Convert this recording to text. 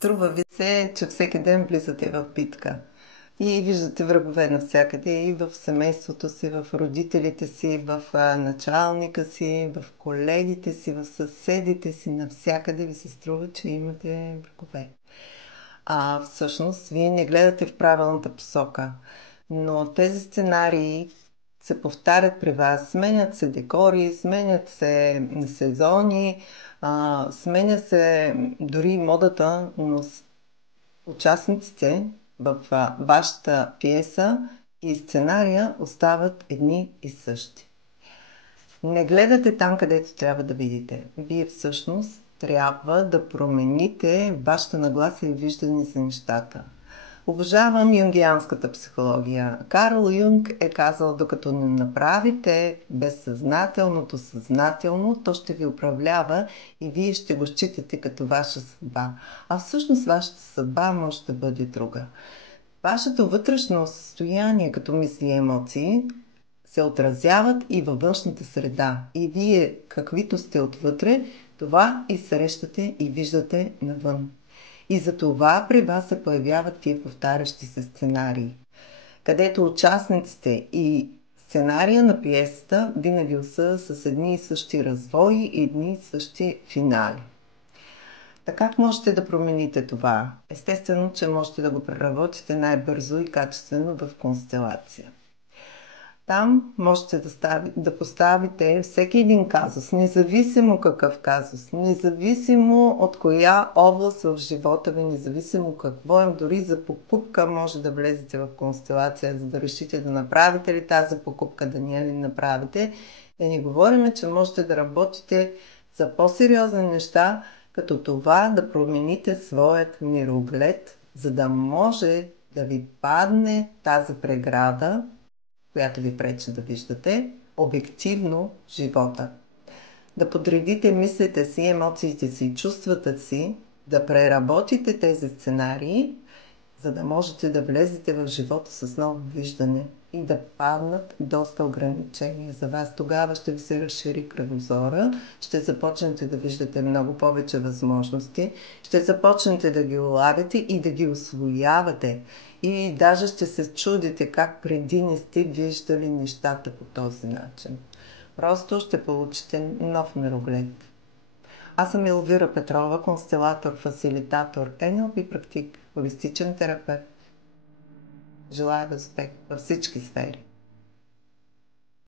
Струва ви се, че всеки ден влизате в битка. И виждате врагове навсякъде, и в семейството си, в родителите си, в началника си, в колегите си, в съседите си, навсякъде ви се струва, че имате врагове. Всъщност, вие не гледате в правилната посока. Но тези сценарии се повтарят при вас. Сменят се декори, сменят се сезони, сменя се дори модата, но участниците в вашата пиеса и сценария остават едни и същи. Не гледате там, където трябва да видите. Вие всъщност трябва да промените вашата нагласа и виждане за нещата. Обожавам юнгианската психология. Карл Юнг е казал, докато не направите безсъзнателното съзнателно, то ще ви управлява и вие ще го считате като ваша съдба. А всъщност вашата съдба може да бъде друга. Вашето вътрешно състояние като мисли и емоции се отразяват и във външната среда. И вие, каквито сте отвътре, това и срещате и виждате навън. И за това при вас се появяват тия повтарящи се сценарии, където участниците и сценария на пиесата винаги са с едни и същи развои и едни и същи финали. Така как можете да промените това? Естествено, че можете да го преработите най-бързо и качествено в констелация. Там можете да поставите всеки един казус, независимо какъв казус, независимо от коя област в живота ви, независимо какво е, дори за покупка може да влезете в констелация, за да решите да направите ли тази покупка, да не ли направите. Да ни говорим, че можете да работите за по-сериозни неща, като това да промените своят мироглед, за да може да ви падне тази преграда, която ви пречи да виждате обективно живота. Да подредите мислите си, емоциите си и чувствата си, да преработите тези сценарии, за да можете да влезете в живота с ново виждане и да паднат доста ограничения за вас. Тогава ще ви се разшири кръгозора, ще започнете да виждате много повече възможности, ще започнете да ги улавяте и да ги усвоявате. И даже ще се чудите как преди не сте виждали нещата по този начин. Просто ще получите нов мироглед. Аз съм Елвира Петрова, констелатор, фасилитатор, NLP практик, холистичен терапевт. Желая ви успех във всички сфери.